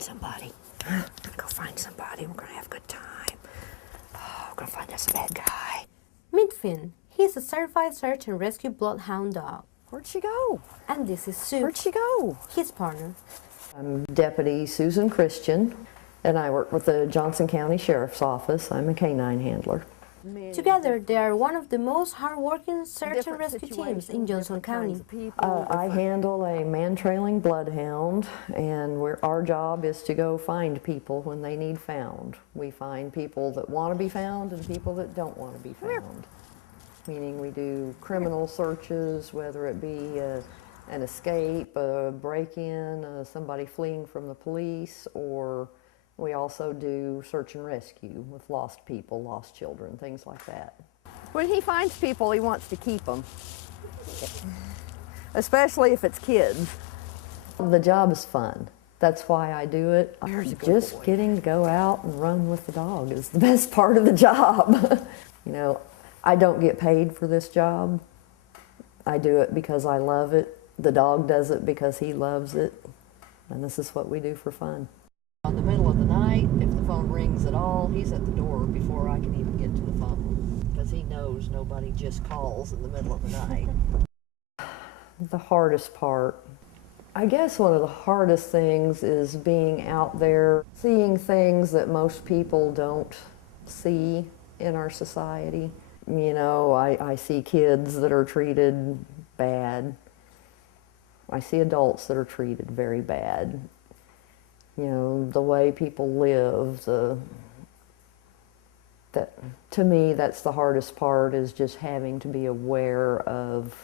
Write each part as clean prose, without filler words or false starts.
find somebody. I'm gonna go find somebody. We're gonna have a good time. Oh, we're gonna find us a bad guy. Meet Finn. He's a certified search and rescue bloodhound dog. Where'd she go? And this is Sue. Where'd she go? His partner. I'm Deputy Susan Christian, and I work with the Johnson County Sheriff's Office. I'm a canine handler. Together, they are one of the most hardworking search and rescue teams in Johnson County. I handle a man-trailing bloodhound, and our job is to go find people when they need found. We find people that want to be found and people that don't want to be found. Meaning we do criminal searches, whether it be an escape, a break-in, somebody fleeing from the police, or we also do search and rescue with lost people, lost children, things like that. When he finds people, he wants to keep them, especially if it's kids. The job is fun. That's why I do it. Just getting to go out and run with the dog is the best part of the job. You know, I don't get paid for this job. I do it because I love it. The dog does it because he loves it. And this is what we do for fun. In the middle of the night, if the phone rings at all, he's at the door before I can even get to the phone, because he knows nobody just calls in the middle of the night. The hardest part, I guess one of the hardest things is being out there, seeing things that most people don't see in our society. You know, I see kids that are treated bad. I see adults that are treated very bad. You know, the way people live, to me, that's the hardest part, is just having to be aware of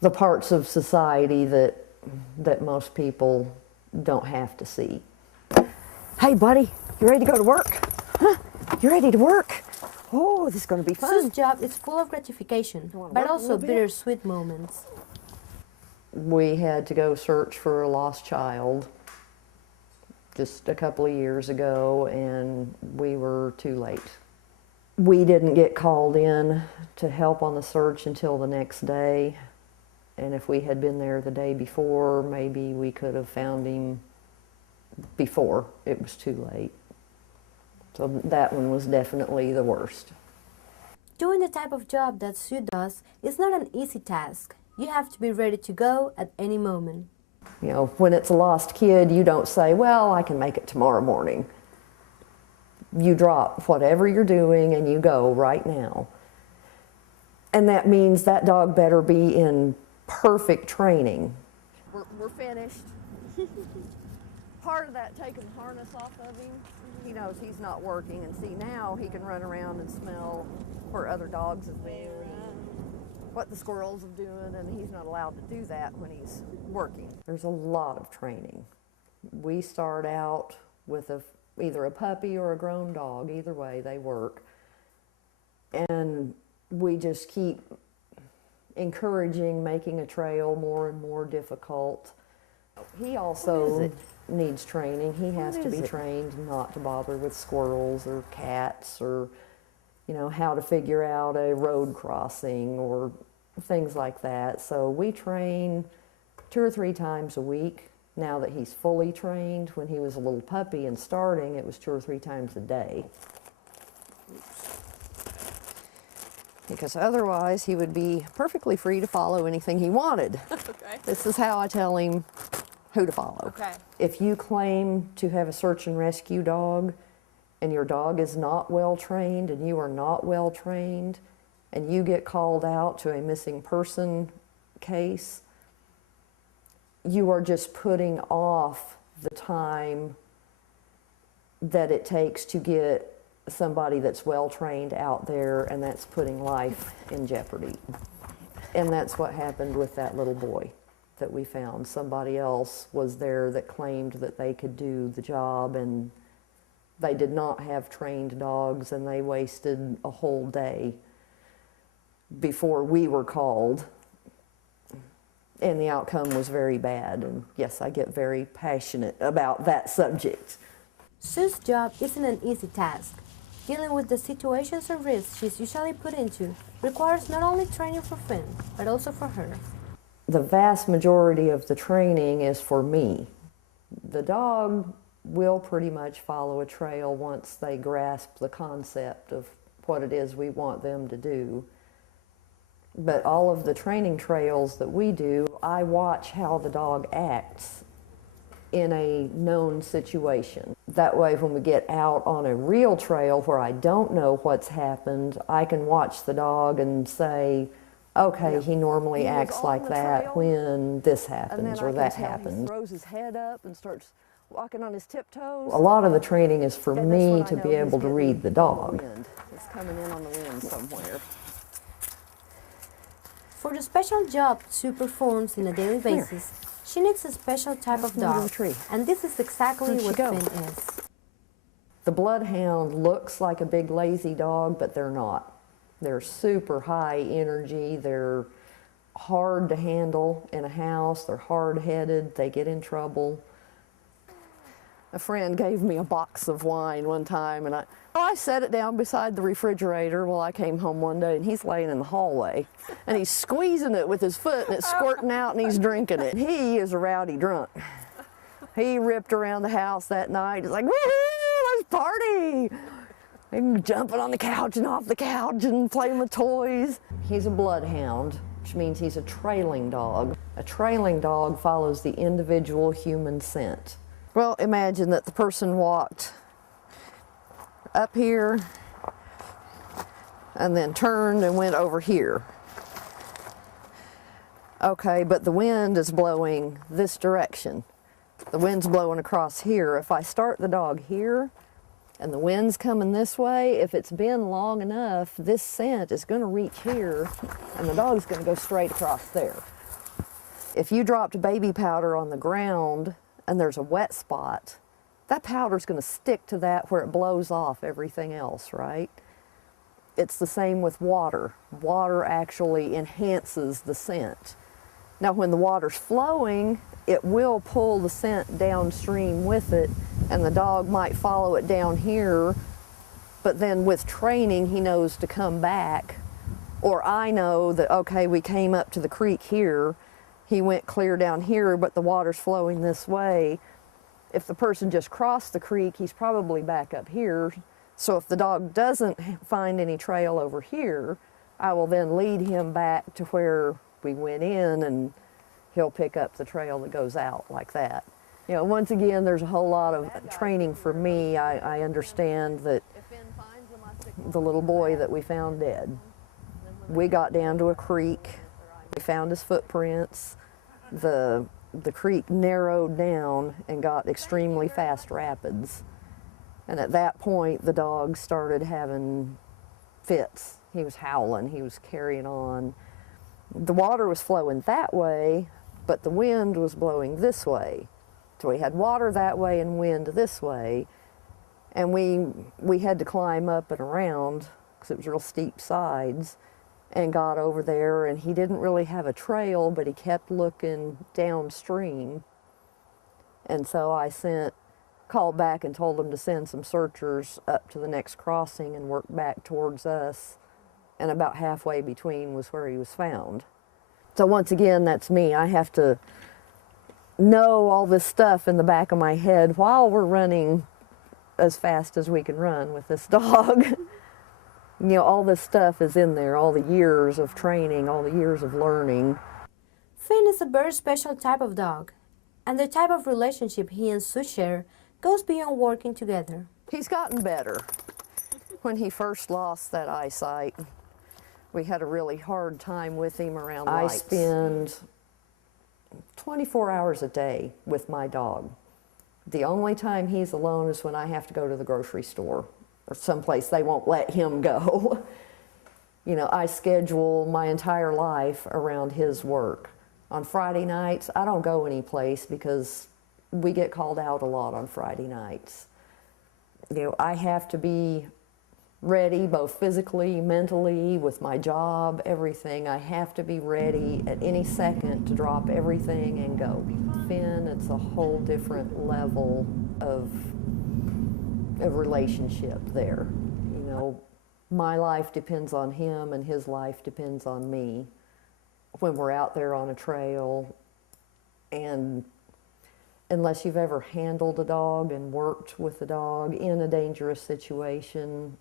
the parts of society that most people don't have to see. Hey, buddy, you ready to go to work? Huh? You ready to work? Oh, this is going to be fun. Sue's job is full of gratification, but also bittersweet moments. We had to go search for a lost child just a couple of years ago, and we were too late. We didn't get called in to help on the search until the next day, and if we had been there the day before, maybe we could have found him before it was too late. So that one was definitely the worst. Doing the type of job that Sue does is not an easy task. You have to be ready to go at any moment. You know, when it's a lost kid, you don't say, well, I can make it tomorrow morning. You drop whatever you're doing and you go right now. And that means that dog better be in perfect training. We're finished. Part of that, taking the harness off of him, he knows he's not working, and see, now he can run around and smell where other dogs have been, what the squirrels are doing, and he's not allowed to do that when he's working. There's a lot of training. We start out with either a puppy or a grown dog, either way they work, and we just keep encouraging making a trail more and more difficult. He also needs training. He has to be trained not to bother with squirrels or cats, or you know, how to figure out a road crossing or things like that. So we train 2 or 3 times a week now that he's fully trained. When he was a little puppy and starting, it was 2 or 3 times a day. Because otherwise he would be perfectly free to follow anything he wanted. Okay. This is how I tell him who to follow. Okay. If you claim to have a search and rescue dog, and your dog is not well trained, and you are not well trained, and you get called out to a missing person case, you are just putting off the time that it takes to get somebody that's well trained out there, and that's putting life in jeopardy. And that's what happened with that little boy that we found. Somebody else was there that claimed that they could do the job, and they did not have trained dogs, and they wasted a whole day before we were called, and the outcome was very bad. And yes, I get very passionate about that subject. Sue's job isn't an easy task. Dealing with the situations and risks she's usually put into requires not only training for Finn, but also for her. The vast majority of the training is for me, The dog will pretty much follow a trail once they grasp the concept of what it is we want them to do. But all of the training trails that we do, I watch how the dog acts in a known situation. That way, when we get out on a real trail where I don't know what's happened, I can watch the dog and say, okay, he normally acts like that when this happens or that happens. He throws his head up and starts walking on his tiptoes. A lot of the training is for me to be able to read the dog. It's coming in on the wind somewhere. For the special job Sue performs on a daily basis, she needs a special type of dog, and this is exactly what Finn is. The bloodhound looks like a big lazy dog, but they're not. They're super high energy, they're hard to handle in a house, they're hard-headed, they get in trouble. A friend gave me a box of wine one time, and I set it down beside the refrigerator while I came home one day, and he's laying in the hallway, and he's squeezing it with his foot, and it's squirting out, and he's drinking it. He is a rowdy drunk. He ripped around the house that night. He's like, woohoo, let's party! And jumping on the couch and off the couch and playing with toys. He's a bloodhound, which means he's a trailing dog. A trailing dog follows the individual human scent. Well, imagine that the person walked up here and then turned and went over here. Okay, but the wind is blowing this direction. The wind's blowing across here. If I start the dog here and the wind's coming this way, if it's been long enough, this scent is going to reach here and the dog's going to go straight across there. If you dropped baby powder on the ground and there's a wet spot, that powder's going to stick to that where it blows off everything else, right? It's the same with water. Water actually enhances the scent. Now, when the water's flowing, it will pull the scent downstream with it, and the dog might follow it down here, but then with training, he knows to come back. Or I know that, okay, we came up to the creek here, he went clear down here, but the water's flowing this way. If the person just crossed the creek, he's probably back up here. So if the dog doesn't find any trail over here, I will then lead him back to where we went in, and he'll pick up the trail that goes out like that. You know, once again, there's a whole lot of training for me. I understand that the little boy that we found dead, we got down to a creek, we found his footprints, the creek narrowed down and got extremely fast rapids. And at that point, the dog started having fits. He was howling, he was carrying on. The water was flowing that way, but the wind was blowing this way. So we had water that way and wind this way. And we had to climb up and around because it was real steep sides, and got over there, and he didn't really have a trail, but he kept looking downstream. And so I called back and told them to send some searchers up to the next crossing and work back towards us. And about halfway between was where he was found. So once again, that's me. I have to know all this stuff in the back of my head while we're running as fast as we can run with this dog. You know, all this stuff is in there, all the years of training, all the years of learning. Finn is a very special type of dog, and the type of relationship he and Sue share goes beyond working together. He's gotten better. When he first lost that eyesight, we had a really hard time with him around lights. I spend 24 hours a day with my dog. The only time he's alone is when I have to go to the grocery store or someplace they won't let him go. You know, I schedule my entire life around his work. On Friday nights, I don't go anyplace because we get called out a lot on Friday nights. You know, I have to be ready both physically, mentally, with my job, everything. I have to be ready at any second to drop everything and go. Finn, it's a whole different level of relationship there. You know, my life depends on him and his life depends on me. When we're out there on a trail, and unless you've ever handled a dog and worked with a dog in a dangerous situation,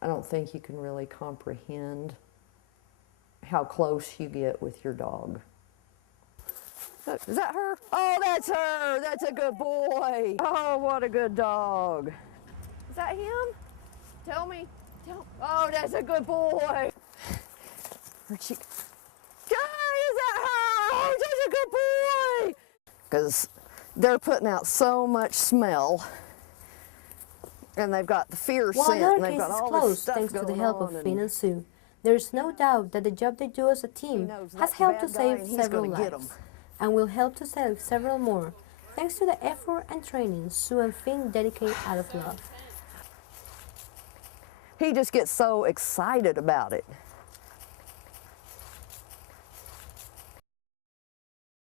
I don't think you can really comprehend how close you get with your dog. Is that her? Oh, that's her. That's a good boy. Oh, what a good dog. Is that him? Tell me. Oh, that's a good boy. Where'd she? Guy, is that her? Oh, that's a good boy. Because they're putting out so much smell, and they've got the fear While scent, another and they've case got is all this closed stuff thanks to the going help on, of Finn and Sue, there is no doubt that the job they do as a team knows has that's a helped to bad guy save and he's several gonna get lives, 'em. and will help to save several more, thanks to the effort and training Sue and Finn dedicate out of love. He just gets so excited about it.